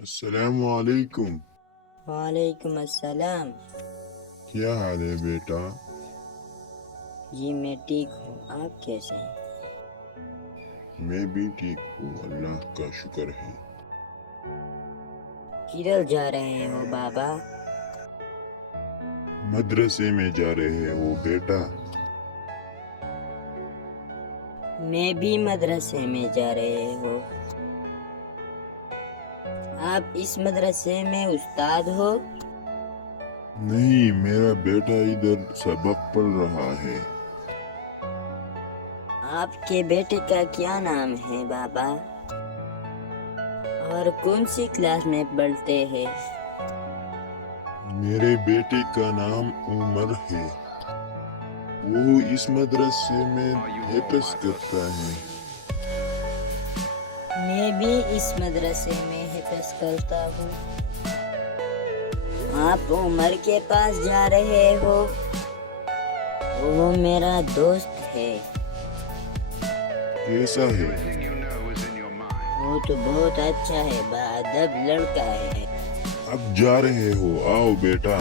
السلام علیکم۔ وعلیکم السلام۔ کیا حال ہے بیٹا؟ جی میں ٹھیک ہوں، آپ کیسے ہیں؟ میں بھی ٹھیک ہوں، اللہ کا شکر ہے۔ کدھر جا رہے ہیں وہ بابا؟ مدرسے میں جا رہے ہو بیٹا؟ میں بھی مدرسے میں جا رہے ہو۔ آپ اس مدرسے میں استاد ہو؟ نہیں، میرا بیٹا ادھر سبق پڑھ رہا ہے۔ آپ کے بیٹے کا کیا نام ہے بابا؟ اور کون سی کلاس میں پڑھتے ہیں؟ میرے بیٹے کا نام عمر ہے، وہ اس مدرسے میں حفظ کرتا ہے۔ میں بھی اس مدرسے میں حفظ کرتا ہوں۔ آپ عمر کے پاس جا رہے ہو؟ وہ میرا دوست ہے۔ کیسا ہے؟ وہ تو بہت اچھا ہے، باادب لڑکا ہے۔ اب جا رہے ہو، آؤ بیٹا۔